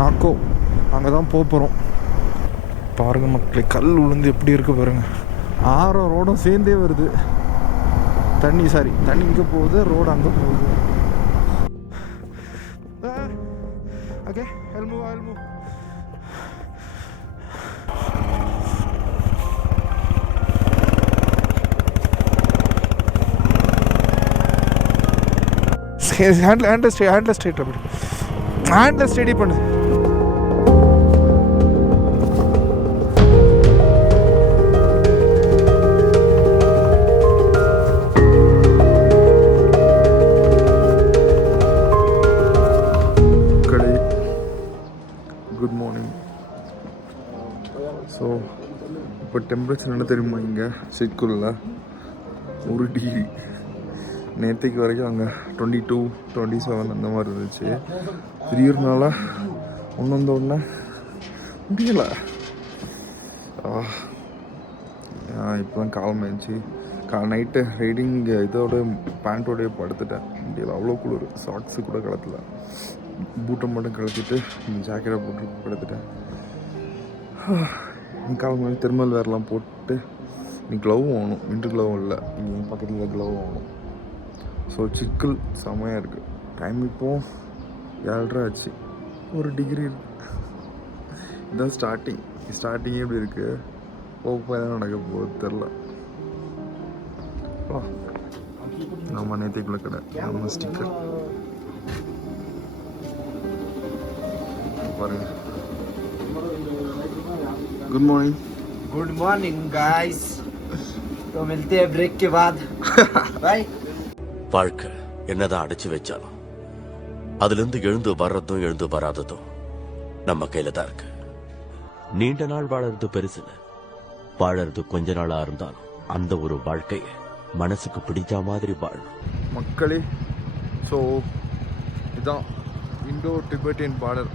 நாக்கோ அங்கே தான் போகிறோம். பாருங்க மக்களே, கல் உளுந்து எப்படி இருக்கு பாருங்க. 6 ரோடும் சேர்ந்தே வருது. தண்ணி இங்கே போகுது, ரோடு அங்கே போகுது. Okay, I'll move. ஹேண்ட்ல ஸ்ட்ரைட் அப்படி ஹேண்ட்ல ஸ்டடி பண்ணு. Good morning. ஸோ இப்போ டெம்பரேச்சர் என்ன தெரியுமா? இங்கே சிக்குள்ள 1 டிகிரி. நேற்றுக்கு வரைக்கும் அங்கே 22, 27 அந்த மாதிரி இருந்துச்சு. திடீர்னால ஒன்று முடியலை. இப்போ தான் காலமாயிடுச்சு. நைட்டு ரைடிங் இதோட பேண்ட்டோடைய படுத்துட்டேன். முடியலை, அவ்வளோ குளிர். சாக்ஸு கூட கலத்துல, பூட்டை மட்டும் கலத்திட்டு ஜாக்கெட்டை போட்டு படுத்துட்டேன். காலமாக தெர்மல் வேர்லாம் போட்டு நீ க்ளவும் வாங்கணும். வின்டர் க்ளவும் இல்லை, இங்கே பக்கத்தில் க்ளவ் வாங்கணும். ஸோ சிக்கல் செம்மையாக இருக்குது. டைம் இப்போது 7:30 ஆச்சு. 1 டிகிரி இருக்குது. இதுதான் ஸ்டார்டிங்கே எப்படி இருக்குது. போக தான் நடக்க போகுது தெரில. நம்ம நேற்றுக்குள்ள கடை, நம்ம ஸ்டிக்கர் பாருங்க. Good morning guys. तो मिलते हैं ब्रेक के बाद. बाय. வாழ்க்கை என்னதான் அடைச்சு வச்சாலும் அதிலிருந்து எழுந்து வர்றதும் எழுந்து வராததும் நம்ம கையில தான் இருக்கு. நீண்ட நாள் வாழறது பெருசு, வாழறது கொஞ்ச நாளா இருந்தாலும் அந்த ஒரு வாழ்க்கையை மனசுக்கு பிடிச்ச மாதிரி வாழணும் மக்களே. ஸோ இதுதான் இண்டோ டிபெட்டியன் பார்டர்.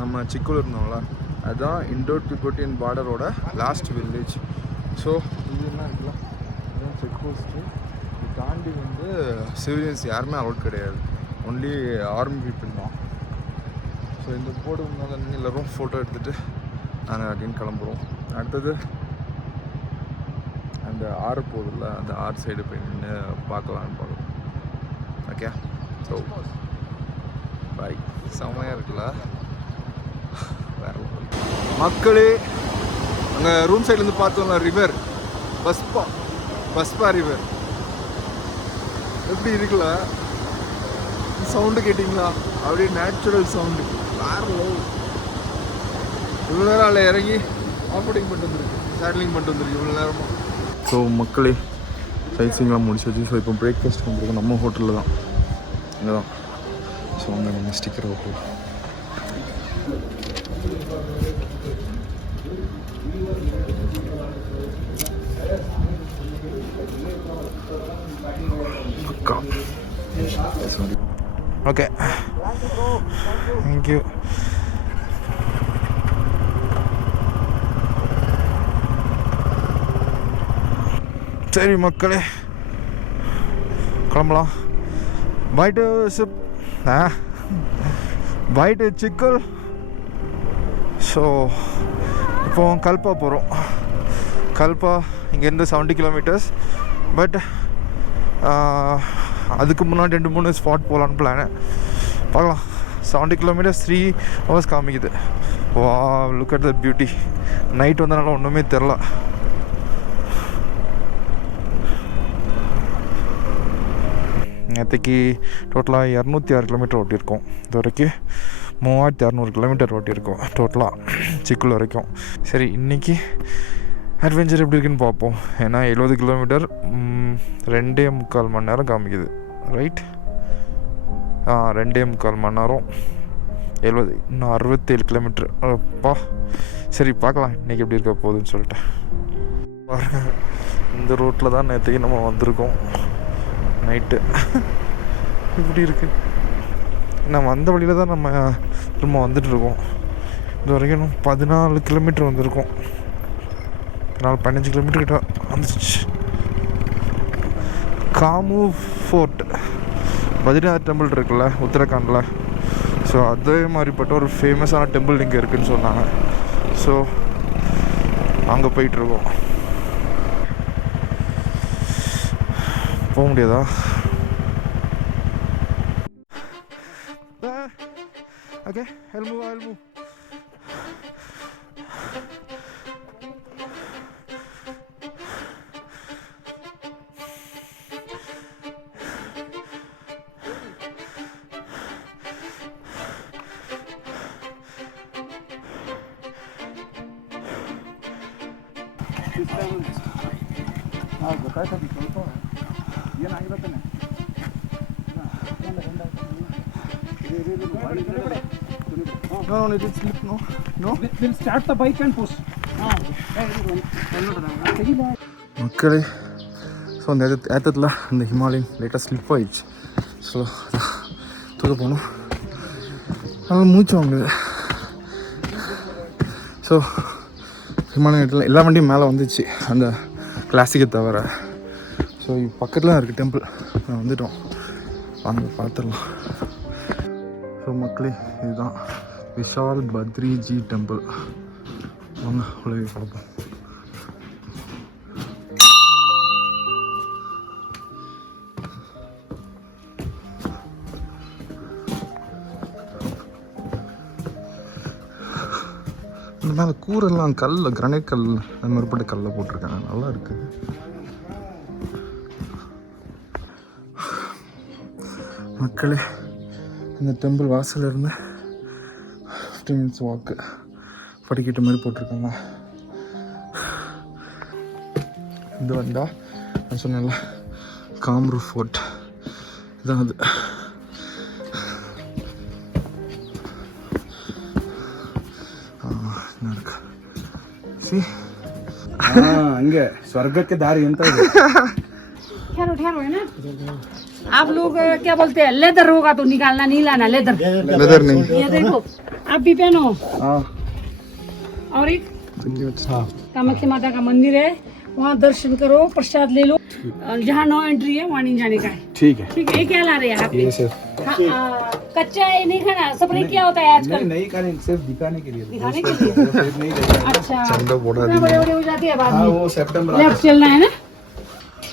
நம்ம சிக்குல இருந்தோம்ல, அதுதான் இண்டோ டிபெட்டியன் பார்டரோட லாஸ்ட் வில்லேஜ். ஸோ இது என்ன இருக்குல்ல, இதுதான் செக் போஸ்ட்டு. இது தாண்டி வந்து சிவிலியன்ஸ் யாருமே அலோட் கிடையாது, ஒன்லி ஆர்மி பீப்புள் தான். ஸோ இந்த போர்டு முன்னால் எல்லோரும் ஃபோட்டோ எடுத்துகிட்டு நாங்கள் அப்படின்னு கிளம்புறோம். அடுத்தது அந்த ஆறு போகுதுல்ல, அந்த ஆறு சைடு போய் நின்று பார்க்கலான்னு பார்க்குறோம். Okay, so bye. செம்மையாக இருக்குல்ல வேற மக்களே. அங்கே ரூம் சைட்லேருந்து பார்த்தோம்ல ரிவர், பஸ்பா ரிவர் எப்படி இருக்குல்ல. சவுண்டு கேட்டிங்களா? அப்படியே நேச்சுரல் சவுண்டு வேற லவ். இவ்வளோ நேரம் அதில் இறங்கி ஆஃபோர்டிங் பண்ணிட்டு வந்துருக்கு, சேட்லிங் பண்ணிட்டு வந்துருக்கு இவ்வளோ நேரமாக. ஸோ மக்களே, சைட்ஸிங்லாம் முடிச்சாச்சு. ஸோ இப்போ பிரேக்ஃபாஸ்ட் வந்துருக்கோம் நம்ம ஹோட்டலில் தான், இங்கே தான். ஸோ அங்கே நம்ம ஸ்டிக்கர் ஹோட்டல். Okay, thank you. சரி மக்களே, கிளம்பலாம். பாய் டு சிப், பாய் டு சிக்கல். ஸோ இப்போ கல்பா போகிறோம். கல்பா இங்கேருந்து 70 கிலோமீட்டர்ஸ். பட் அதுக்கு முன்னாடி 2-3 ஸ்பாட் போகலான்னு பிளானு. பார்க்கலாம். 70 கிலோமீட்டர்ஸ் 3 hours காமிக்குது. வா, look at the beauty. Night வந்தனால ஒன்றுமே தெரில. நேற்றுக்கு டோட்டலாக 206 கிலோமீட்டர் ஓட்டியிருக்கோம். இது வரைக்கும் 3600 கிலோமீட்டர் ஓட்டியிருக்கோம் டோட்டலாக சிக்குள் வரைக்கும். சரி, இன்றைக்கி அட்வென்ச்சர் எப்படி இருக்குன்னு பார்ப்போம். ஏன்னா 70 கிலோமீட்டர் 2.25 மணி நேரம் காமிக்குது, ரைட்? 2.25 மணி நேரம் 70, இன்னும் 67 கிலோமீட்டர். அப்பா, சரி பார்க்கலாம் இன்றைக்கி எப்படி இருக்க போகுதுன்னு சொல்லிட்டு. இந்த ரோட்டில் தான் நேற்றுக்கு நம்ம வந்திருக்கோம். நைட்டு இப்படி இருக்குது. நம்ம வந்த வழியில் தான் நம்ம திரும்ப வந்துட்டுருக்கோம். இது வரைக்கும் 14 கிலோமீட்டர் வந்திருக்கோம். 15 கிலோமீட்டர் கிட்ட வந்துச்சு. காமு ஃபோர்ட், பத்ரிநாத் டெம்பிள் இருக்குல்ல உத்தரகாண்டில், ஸோ அதே மாதிரிப்பட்ட ஒரு ஃபேமஸான டெம்பிள் இங்கே இருக்குதுன்னு சொன்னாங்க. ஸோ அங்கே போயிட்டுருக்கோம். போக முடியாதா? Okay, I'll move. No, it is slip. No. We'll start the bike and push. மக்களே, ஸோ அந்த ஏற்றத்தில் இந்த ஹிமாலயன் லைட்டாக ஸ்லிப் ஆயிடுச்சு. ஸோ தூக்க போகணும். நல்லா மூச்சு வாங்குது. ஸோ ஹிமாலயன் இடத்துல எல்லா வண்டியும் மேலே வந்துச்சு, அந்த கிளாசிக்கை தவிர. ஸோ பக்கத்தில் இருக்குது டெம்பிள். வந்துட்டோம், வாங்க பார்த்துடலாம். ஸோ மக்களே, இதுதான் விஷால் பத்ரிஜி டெம்பிள். வாங்க உலகை பார்ப்போம். இந்த மேலே கூரெல்லாம் கல், கிரானைட் கல், அந்த மாதிரிப்பட்ட கல்லை போட்டிருக்காங்க. நல்லா இருக்குது. மக்களே, இந்த டெம்பிள் வாசலில் இருந்து 15 minutes வாக்கு. படிக்கட்டு மாதிரி போட்டிருக்காங்க. இது வந்தா நான் சொன்னேன்ல, காம்ரூ ஃபோர்ட். இதான் அது. இருக்கு. சி அங்கே ஸ்வர்கಕ್ಕೆ ದಾರಿ ಅಂತ ಇದೆ. ठहरो है ना। आप लोग क्या बोलते हैं, लेदर होगा तो निकालना, नहीं लाना लेदर। लेदर नहीं। ये देखो, आप भी पहनो। हाँ। और एक कामाख्या माता का मंदिर है, वहाँ दर्शन करो, प्रसाद ले लो। जहाँ नो एंट्री है वहाँ नहीं जाने का है। ठीक है। ठीक है। ये क्या ला रहे हैं आप? ये सर कच्चा है नहीं खाना, स्प्रे किया होता है आजकल। नहीं खाने, सिर्फ दिखाने के लिए। दिखाने के लिए। अच्छा, चंदा बोड़ा इतना बड़े हो जाती है बाद हाँ, में। वो सितंबर लेफ्ट चलना है ना।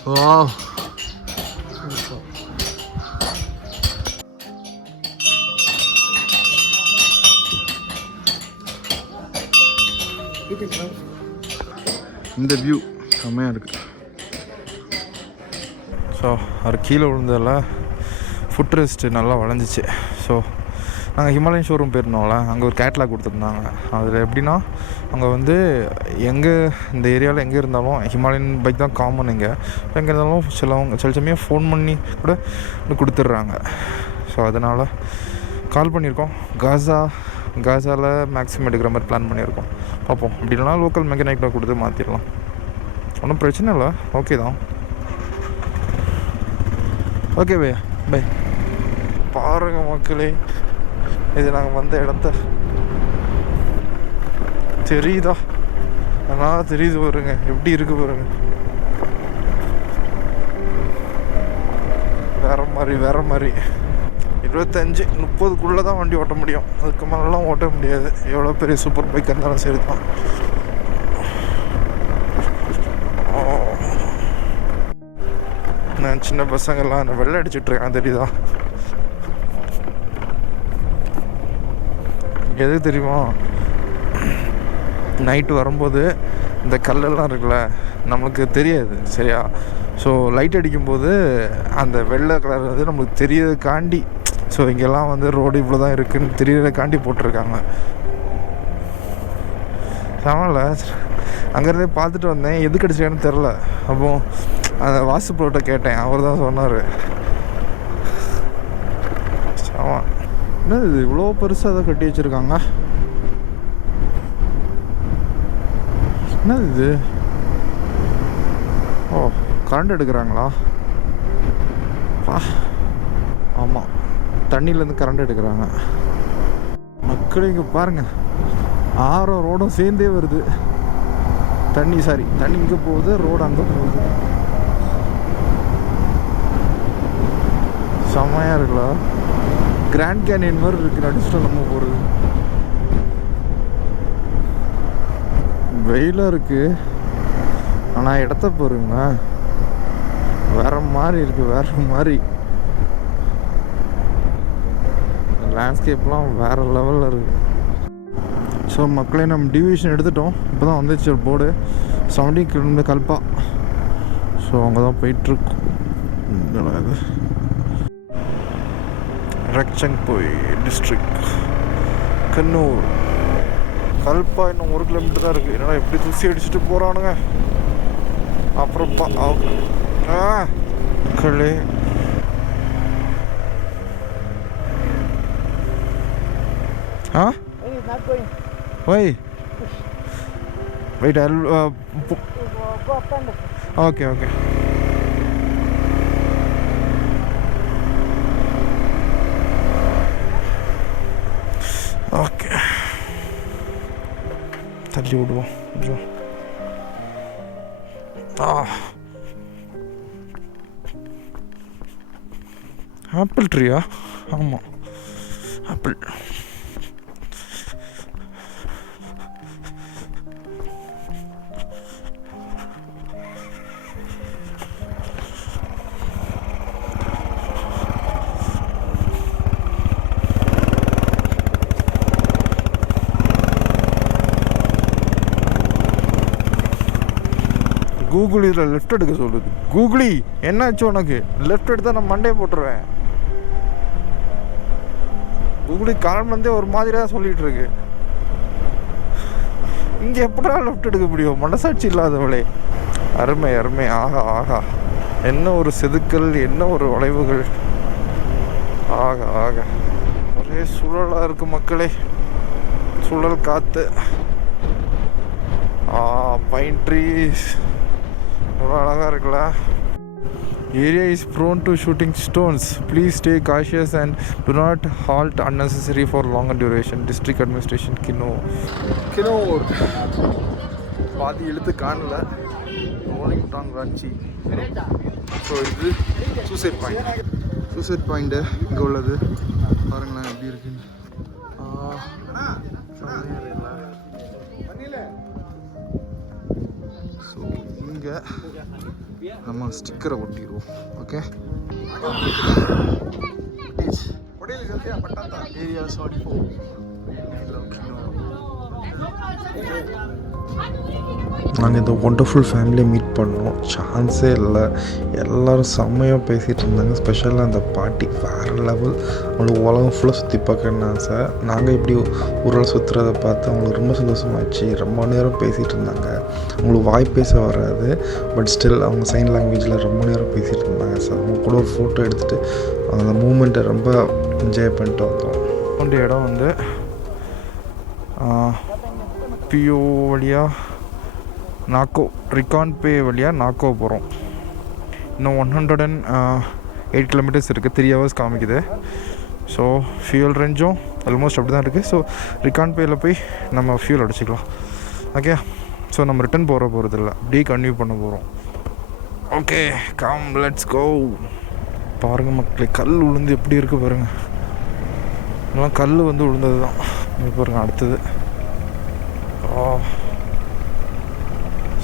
वाह, இந்த வியூ செம்மையாக இருக்குது. ஸோ அவர் கீழே விழுந்ததில் ஃபுட் ரெஸ்ட்டு நல்லா வளைஞ்சிச்சு. ஸோ நாங்கள் ஹிமாலயன் ஷோரூம் போயிருந்தோம்ல, அங்கே ஒரு கேட்லாக் கொடுத்துருந்தாங்க. அதில் எப்படின்னா, அங்கே வந்து எங்கே இந்த ஏரியாவில் எங்கே இருந்தாலும் ஹிமாலயன் பைக் தான் காமன். இங்கே எங்கே இருந்தாலும் சில சமயம் ஃபோன் பண்ணி கூட கொடுத்துட்றாங்க. ஸோ அதனால் கால் பண்ணியிருக்கோம். காசாவில் மேக்ஸிமம் எடுக்கிற மாதிரி பிளான் பண்ணியிருக்கோம். பார்ப்போம். அப்படி இல்லைனா லோக்கல் மெக்கானிக்கில் கொடுத்து மாற்றிடலாம். ஒன்றும் பிரச்சனை இல்லை, ஓகே தான். Okay bye bye. பாருங்கள் மக்களே, இது நாங்கள் வந்த இடத்த தெரியுதா? அதனால் தெரியுது பாருங்க, எப்படி இருக்கு பாருங்க. வேற மாதிரி 25-30 தான் வண்டி ஓட்ட முடியும். அதுக்கு மேலாம் ஓட்ட முடியாது. எவ்வளோ பெரிய சூப்பர் பைக் இருந்தாலும் சரி தான். நான் சின்ன பசங்கள்லாம் அந்த வெள்ளை அடிச்சுட்ருக்கேன், தெரியுதா? எது தெரியுமா, நைட்டு வரும்போது இந்த கல்லெல்லாம் இருக்குல்ல, நம்மளுக்கு தெரியாது சரியா. ஸோ லைட் அடிக்கும்போது அந்த வெள்ளை கலர் வந்து நம்மளுக்கு தெரியறதுக்காண்டி, ஸோ இங்கெல்லாம் வந்து ரோடு இவ்வளோ தான் இருக்குதுன்னு தெரியறதுக்காண்டி போட்டிருக்காங்க. ஆமாம்ல, அங்கேருந்தே பார்த்துட்டு வந்தேன். எதுக்கு அடிச்சிருக்கான்னு தெரில. அப்போ அந்த வாசுப்ரோட்ட கேட்டேன், அவர் தான் சொன்னார். ஆமாம், என்னது இது இவ்வளோ பெருசாக அதை கட்டி வச்சுருக்காங்க? என்னது இது? ஓ, கரண்ட் எடுக்கிறாங்களா? ஆமாம், தண்ணியிலேருந்து கரண்ட் எடுக்கிறாங்க. மக்கள் இங்கே பாருங்கள், 6 ரோடும் சேர்ந்தே வருது. தண்ணி இங்கே போகுது, ரோடு அங்கே போகுது. செம்மையாக இருக்குல்ல? கிராண்ட் கேனியன் மாதிரி இருக்குது நடிச்சுட்டு நம்ம போகிறது. வெயிலாக இருக்குது, ஆனால் இடத்த பாருங்க வேற மாதிரி இருக்குது, வேற மாதிரி லேண்ட்ஸ்கேப்லாம் வேறு லெவலில் இருக்குது. ஸோ மக்களே நம்ம டிவிஷன் எடுத்துட்டோம். இப்போ தான் வந்துச்சு ஒரு போர்டு 17 கிலோமீட்டர் கல்பா. ஸோ அங்கே தான் போயிட்டுருக்கோம். இது ரக்சங்போய் டிஸ்ட்ரிக்ட் கண்ணூர். கல்பா இன்னும் 1 கிலோமீட்டர் தான் இருக்குது. என்னடா எப்படி தூசி அடிச்சுட்டு போகிறானுங்க. அப்புறம் மக்களே Why? Wait, I'll go up and okay. Okay. தள்ளி விடுவோம். ஆப்பிள் ட்ரீயா? ஆமாம், ஆப்பிள். கூகுள் இதில் லெஃப்ட் எடுக்க சொல்லுது. கூகுளி என்னாச்சு உனக்கு? லெஃப்ட் எடுத்தால் நான் மண்டே போட்டுருவேன். கூகுளி காலம்லேருந்தே ஒரு மாதிரியாக தான் சொல்லிகிட்டு இருக்கு. இங்கே எப்படா லெஃப்ட் எடுக்க முடியும்? மனசாட்சி இல்லாதவளே. அருமை அருமை. ஆகா என்ன ஒரு செதுக்கல், என்ன ஒரு வளைவுகள். ஆக ஒரே சுழலாக இருக்குது மக்களே. சுழல் காற்று. பைன் ட்ரீஸ் எவ்வளோ அழகாக இருக்குல்ல. Area is prone to shooting stones. Please stay cautious and do not halt unnecessary for longer duration. District administration Kinnaur. பாதி எழுத்து காணல. ரோலிங் டாங் ராஞ்சி. ஸோ இது சூசைட் பாயிண்ட்டு இங்கே உள்ளது. பாருங்களேன் எப்படி இருக்குன்னு. ஸோ இங்கே நம்ம ஸ்டிக்கரை ஒட்டிடுவோம். Okay, area 44. நாங்கள் இந்த ஒண்டர்ஃபுல் ஃபேமிலியை மீட் பண்ணோம். சான்ஸே இல்லை. எல்லோரும் செம்மையாக பேசிகிட்டு இருந்தாங்க. ஸ்பெஷலாக அந்த பாட்டி வேறு லெவல். அவங்களுக்கு உலகம் ஃபுல்லாக சுற்றி பார்க்கணுன்னு ஆசை. நாங்கள் இப்படி ஊரில் சுற்றுறதை பார்த்து அவங்களுக்கு ரொம்ப சந்தோஷமாகிடுச்சு. ரொம்ப நேரம் பேசிகிட்டு இருந்தாங்க. அவங்களுக்கு வாய் பேச வராது, பட் ஸ்டில் அவங்க சைன் லாங்குவேஜில் ரொம்ப நேரம் பேசிகிட்டு இருந்தாங்க. ஸோ அவங்க கூட ஒரு ஃபோட்டோ எடுத்துகிட்டு அந்த மூமெண்ட்டை ரொம்ப என்ஜாய் பண்ணிட்டு வந்தோம். இந்த இடம் வந்து பிஓ வழியாக நாக்கோ, ரிகான் பே வழியாக நாக்கோ போகிறோம். இன்னும் 108 கிலோமீட்டர்ஸ் இருக்குது. 3 hours காமிக்குது. ஸோ ஃபியூல் ரேஞ்சும் ஆல்மோஸ்ட் அப்படி தான் இருக்குது. ஸோ ரிகான் பேயில் போய் நம்ம ஃபியூல் அடிச்சிக்கலாம். ஓகே, ஸோ நம்ம ரிட்டன் போகிறதில்ல, அப்படியே கன்டினியூ பண்ண போகிறோம். Okay, come let's go. பாருங்கள் மக்களே, கல் விழுந்து எப்படி இருக்குது பாருங்கள். இதெல்லாம் கல் வந்து விழுந்தது தான். இங்கே பாருங்கள் அடுத்தது.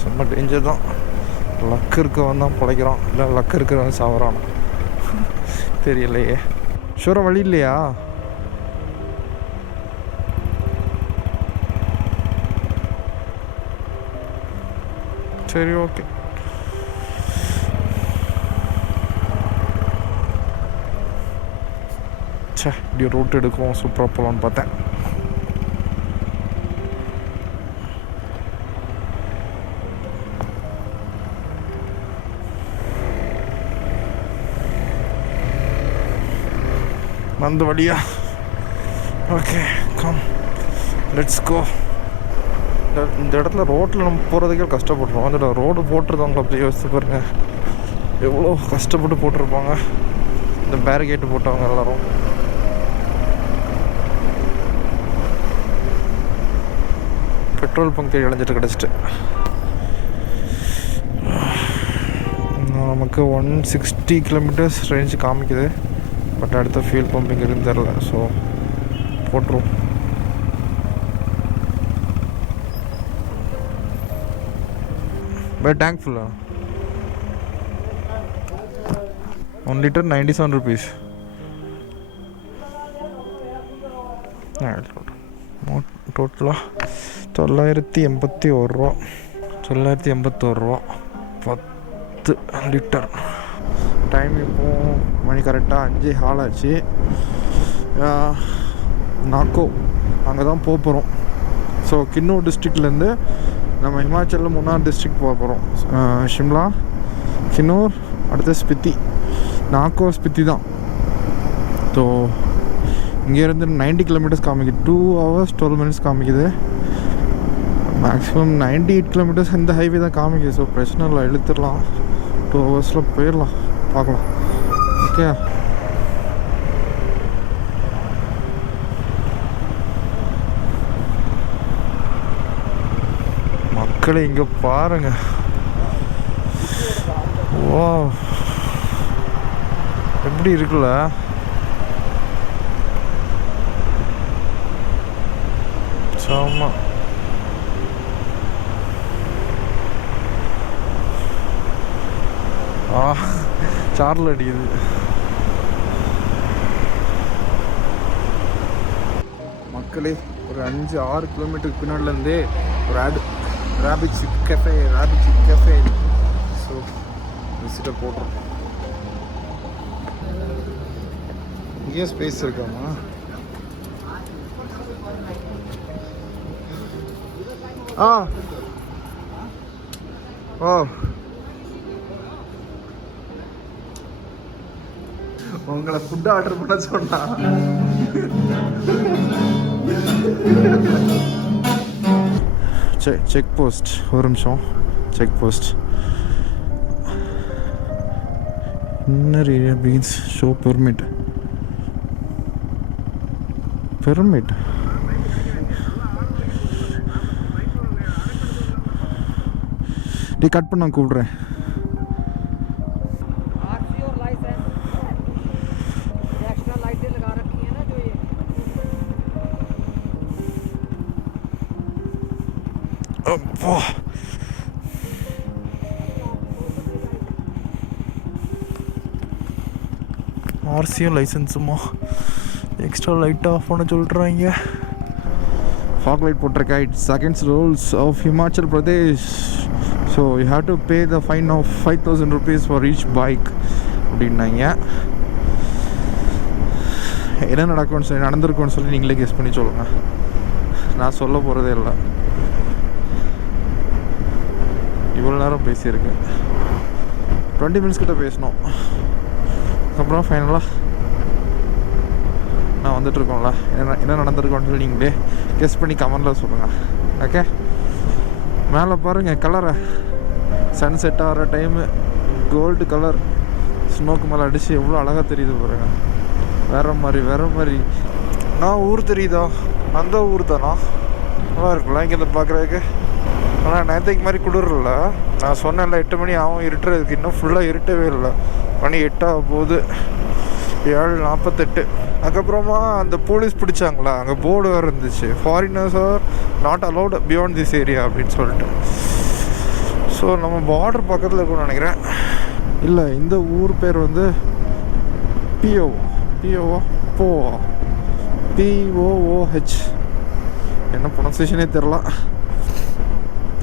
செம்ம டேஞ்சர் தான். லக்கு இருக்கவன் தான் பிழைக்கிறான், இல்லை லக்கு இருக்கிறவன் சாவறான் தெரியலையே. ஷூரா வழி இல்லையா? சரி, ஓகே. சே, இப்படி ரூட் எடுக்கும் சூப்பராக போகலான்னு பார்த்தேன். அந்த வழியா? Okay, come let's go. இந்த இடத்துல ரோட்டில் நம்ம போகிறதுக்கே கஷ்டப்படுறோம். அந்த ரோடு போட்டுருந்தவங்க அப்படி யோசிச்சு பாருங்க, எவ்வளோ கஷ்டப்பட்டு போட்டிருப்பாங்க இந்த பேரிகேட்டு போட்டவங்க எல்லோரும். பெட்ரோல் பங்க் தேடி அலைஞ்சிட்டு கிடச்சிட்டு. நமக்கு 160 கிலோமீட்டர்ஸ் ரேஞ்சு காமிக்குது. பட் அடுத்த ஃபியூல் பம்ப் எங்கே இருக்குன்னு தெரில. ஸோ போட்டுருவோம். பட் டேங்க் ஃபுல்லா 1 லிட்டர் 97 rupees. டோட்டலாக 981 ரூபா. 981 ரூபா 10 லிட்டர். டைம் இப்போது மணி கரெக்டாக 5:15 ஆச்சு. நாக்கோ அங்கே தான் போக போகிறோம். ஸோ கின்னூர் டிஸ்ட்ரிக்ட்லேருந்து நம்ம ஹிமாச்சலில் 3 டிஸ்ட்ரிக்ட் போக போகிறோம். ஷிம்லா, கின்னூர், அடுத்து ஸ்பித்தி. நாக்கோ ஸ்பித்தி தான். ஸோ இங்கேருந்து 90 kilometers காமிக்குது. 2 hours 12 minutes காமிக்குது. மேக்ஸிமம் 98 kilometers இந்த ஹைவே தான் காமிக்குது. ஸோ பிரச்சனை இல்லை, இழுத்துடலாம். 2 hours போயிடலாம், பார்க்கலாம். ஓகே, மக்களே இங்கே பாருங்க. ஓ எப்படி இருக்குல்ல. ஆமா, சார்ல அடிக்குது. மக்களே ஒரு 5-6 கிலோமீட்டருக்கு பின்னாடிலேருந்தே ஒரு ராபிட் சிக் கேஃபே. ஸோ விசிட்டை போடுறோம். இங்கேயே ஸ்பேஸ் இருக்காமா? ஓ உங்களை ஃபுட் ஆர்டர் பண்ண சொன்னா செக் போஸ்ட். ஒரு நிமிஷம். Check post. இன்னர் ஏரியா பீன்ஸ் ஷோ பெர்மிட். நீ கட் பண்ண கூப்பிடுறேன். அப்பா ஆர்சியும் லைசன்ஸுமா எக்ஸ்ட்ரா லைட் ஆஃப் பண்ண சொல்கிறாங்க. ஃபாக் லைட் போட்டிருக்கா. It's against rules of Himachal Pradesh. So you have to pay the fine of 5,000 rupees for each bike அப்படின்னாங்க. என்ன நடக்கும்னு சொல்லி நடந்திருக்கும்னு சொல்லி நீங்களே கெஸ் பண்ணி சொல்லுங்கள். நான் சொல்ல போகிறதே இல்லை. இவ்வளோ நேரம் பேசியிருக்கேன். 20 minutes கிட்ட பேசணும். அப்புறம் ஃபைனலாக நான் வந்துட்டுருக்கோம்ல, என்ன நடந்திருக்கோன்னு சொல்லி நீங்களே கெஸ் பண்ணி கமெண்டில் சொல்லுங்கள். ஓகே, மேலே பாருங்கள் கலரை. சன்செட் ஆகிற டைமு கோல்டு கலர் ஸ்னோக்கு மேலே அடித்து எவ்வளோ அழகாக தெரியுது பாருங்கள். வேறு மாதிரி. நான் ஊர் தெரியுதா? அந்த ஊர் தானா? நல்லா இருக்குல்ல இங்கே பார்க்குறதுக்கு. ஆனால் நேற்றுக்கு மாதிரி குளிரில்ல. நான் சொன்னேன்ல 8 மணி ஆகும் இருட்டுறதுக்கு. இன்னும் ஃபுல்லாக இருட்டவே இல்லை. மணி 8 ஆக போகுது. 7:48. அதுக்கப்புறமா அந்த போலீஸ் பிடிச்சாங்களா, அங்கே போர்டு வேறு இருந்துச்சு, foreigners are not allowed beyond this area அப்படின்னு சொல்லிட்டு. ஸோ நம்ம பார்டர் பக்கத்தில் இருக்கும்னு நினைக்கிறேன். இல்லை, இந்த ஊர் பேர் வந்து POOH. என்ன ப்ரொனன்சியேஷனே தெரில.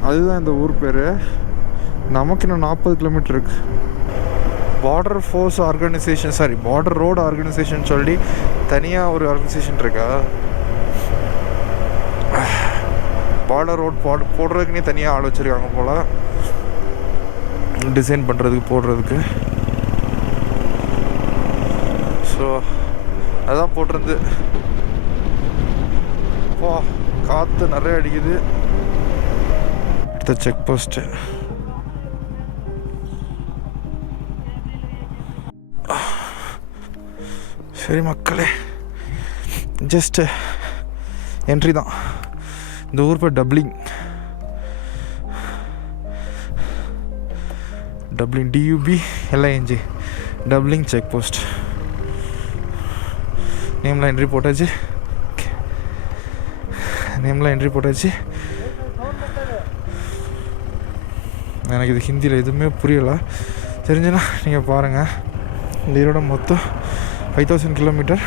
அதுதான் இந்த ஊர் பேர். நமக்கு இன்னும் 40 கிலோமீட்டர் இருக்குது. Border force organisation, border road organisation சொல்லி தனியாக ஒரு ஆர்கனைசேஷன் இருக்கா? பார்டர் ரோட் போடுறதுக்குன்னே தனியாக ஆள் வச்சுருக்காங்க போல், டிசைன் பண்ணுறதுக்கு போடுறதுக்கு. ஸோ அதான் போட்டிருந்து. காற்று நிறைய அடிக்குது. அடுத்த செக் போஸ்ட்டு. சரி மக்களே, ஜஸ்ட்டு என்ட்ரி தான். இந்த ஊர் பேர் doubling. DUBLING doubling check post. நேம்லாம் entry போட்டாச்சு. எனக்கு இது ஹிந்தியில் எதுவுமே புரியலை. தெரிஞ்சுன்னா நீங்கள் பாருங்கள். இந்த ஈரோட மொத்தம் 5000 கிலோமீட்டர்.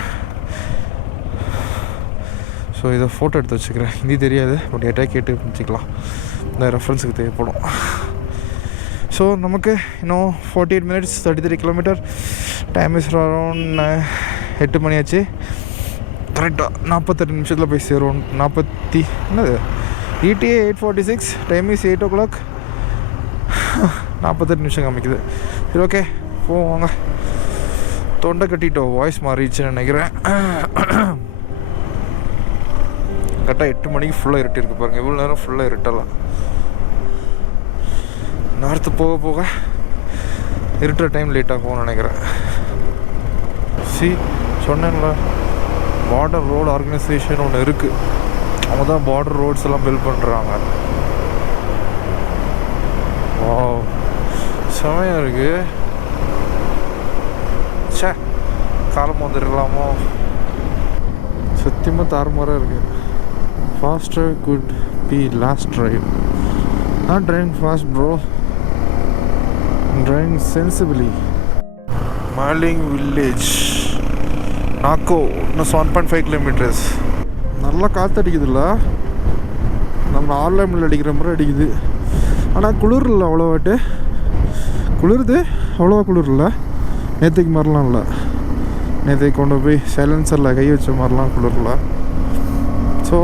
ஸோ இதை ஃபோட்டோ எடுத்து வச்சுக்கிறேன். ஹிந்தி தெரியாது, பட் எட்டா கேட்டு வச்சுக்கலாம், இந்த ரெஃபரன்ஸுக்கு தேவைப்படும். ஸோ நமக்கு இன்னும் 48 minutes 33 kilometre. Time is around 8 மணி ஆச்சு. கரெக்டாக 48 நிமிஷத்தில் போய் சேருவோம். என்னது ETA 8:46, டைம் இஸ் 8 o'clock. 48 நிமிஷம் காமிக்குது. சரி, ஓகே போவாங்க. தொண்டை கட்டிட்டோம், வாய்ஸ் மாறிடுச்சுன்னு நினைக்கிறேன். கரெக்டாக 8 மணிக்கு ஃபுல்லாக இருட்டிருக்கு பாருங்கள். இவ்வளோ நேரம் ஃபுல்லாக இருட்டலாம். நார்த்து போக போக இருட்டுற டைம் லேட்டாக போகணும்னு நினைக்கிறேன். சொன்னேன்ல, பார்டர் ரோடு ஆர்கனைசேஷன் ஒன்று இருக்குது. அவங்க தான் பார்டர் ரோட்ஸ் எல்லாம் பில்ட் பண்ணுறாங்க. வாவ், செமையாக இருக்குது. சே, காலம் வந்துடலாமோ. சத்தியமாக தாறுமாறாக இருக்குது. Faster good be last drive. Not driving fast bro, driving sensibly. Malling village, Nako, இன்னும் 1.5 kilometers. நல்லா காற்று அடிக்குதுல்ல, நம்ம ஆர்லாமில் அடிக்கிற மாதிரி அடிக்குது. ஆனால் குளிர் இல்லை அவ்வளோவாட்டு. குளிருது, அவ்வளோவா குளிர் இல்லை. நேற்றுக்கு மாதிரிலாம் இல்லை. நேற்றுக்கு கொண்டு போய் சைலன்சரில் கை வச்ச மாதிரிலாம் குளிர் இல்லை. ஸோ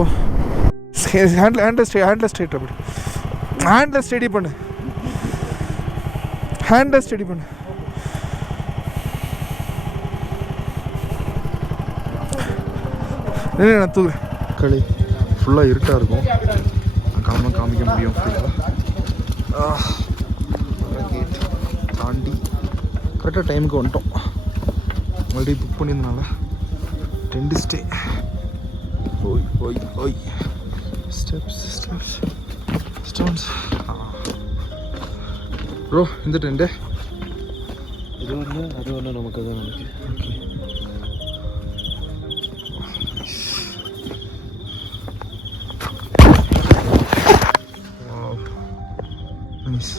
ஹேண்டில் ஸ்ட்ரெயிட் அப்படி ஹேண்டில் ஸ்டடி பண்ணு. நான் தூக்குறேன். களி ஃபுல்லாக இருட்டாக இருக்கும், காமிக்க முடியும். கேட் தாண்டி கரெக்டாக டைமுக்கு வந்துட்டோம். ஆல்ரெடி புக் பண்ணியிருந்தனால டென்ட் ஸ்டே. ஓய் ஸ்டோன்ஸ். ப்ரோ, இந்த டென்ட்டு இது ஒன்று நமக்கு தான் நினைக்கிறேன். Okay, nice.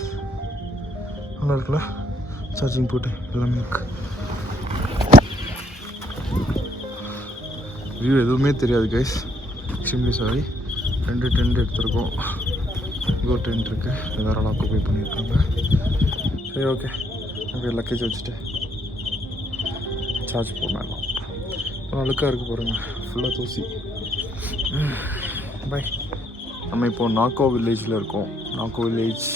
நல்லா இருக்குல்ல, சார்ஜிங் போட்டு எல்லாமே இருக்கு. வியூ எதுவுமே தெரியாது கைஸ், எக்ஸ்ட்ரீம்லி சாரி. 2 டென்ட் எடுத்திருக்கோம். இங்கே டென்ட் இருக்குது, வேறு ஆக்குபை பண்ணியிருக்காங்க. சரி, ஓகே. அப்படியே லக்கேஜ் வச்சுட்டு சார்ஜ் போடலாம். அழுக்காக இருக்குது பாருங்க, ஃபுல்லாக தூசி. பை. நம்ம இப்போது நாக்கோ வில்லேஜில் இருக்கோம். நாக்கோ வில்லேஜ்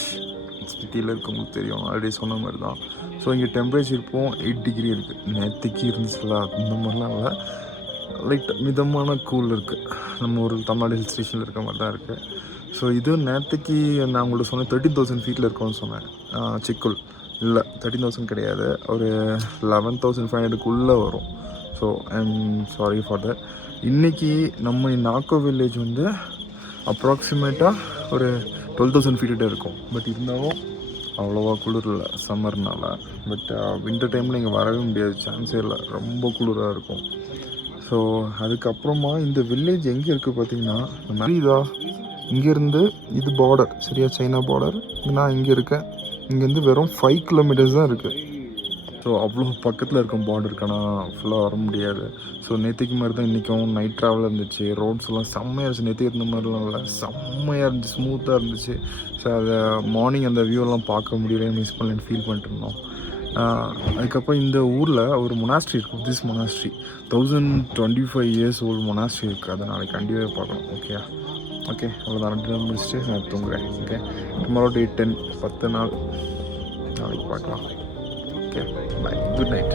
சிட்டியில் இருக்கவங்களுக்கு தெரியும், ஆல்ரெடி சொன்ன மாதிரி தான். ஸோ இங்கே டெம்பரேச்சர் இப்போது 8 degree இருக்குது. நேற்றுக்கு இருந்துச்சுல அந்த மாதிரிலாம் இல்லை, லைட் மிதமான கூல் இருக்குது. நம்ம ஒரு தமிழ்நாடு ஹில் ஸ்டேஷனில் இருக்க மாதிரி தான் இருக்குது. ஸோ இது நேற்றுக்கு நான் உங்கள்கிட்ட சொன்னேன் 13,000 feet இருக்கோன்னு சொன்னேன். சிக்குள் இல்லை, 13,000 கிடையாது, ஒரு 11,500 வரும். So I'm sorry for that. இன்றைக்கி நம்ம நாக்கோ வில்லேஜ் வந்து அப்ராக்சிமேட்டாக ஒரு 12,000 feet இருக்கும். பட் இருந்தாலும் அவ்வளோவா குளிர் இல்லை சம்மர்னால. பட் வின்டர் டைமில் இங்கே வரவே முடியாது, சான்ஸே இல்லை, ரொம்ப குளிராக இருக்கும். ஸோ அதுக்கப்புறமா இந்த வில்லேஜ் எங்கே இருக்குது பார்த்தீங்கன்னா, மரிதா இங்கேருந்து இது பார்டர், சரியா, சைனா பார்டர். நான் இங்கே இருக்கேன், இங்கேருந்து வெறும் 5 kilometers தான் இருக்குது. ஸோ அவ்வளோ பக்கத்தில் இருக்கும் பார்டருக்கான ஃபுல்லாக வர முடியாது. ஸோ நேற்றுக்கு மாதிரி தான் இன்றைக்கும் நைட் ட்ராவல் இருந்துச்சு. ரோட்ஸ் எல்லாம் செம்மையாக இருந்துச்சு. நேற்றுக்கு இருந்த மாதிரிலாம் இல்லை, செம்மையாக இருந்துச்சு, ஸ்மூத்தாக இருந்துச்சு. ஸோ அதை மார்னிங் அந்த வியூவெல்லாம் பார்க்க முடியல, மிஸ் பண்ணலன்னு ஃபீல் பண்ணிட்டு இருந்தோம். அதுக்கப்புறம் இந்த ஊரில் ஒரு மொனாஸ்ட்ரி இருக்குது, Buddhist monastery. 1025 years old monastery இருக்குது. அதை நாளைக்கு கண்டிப்பாக பார்க்கணும். ஓகே அவ்வளோதான். 2 நாள் முடிச்சுட்டு நான் தூங்குறேன். ஓகே, டுமாரோ டே 10 நாள் நாளைக்கு பார்க்கலாம். Okay, bye, good night.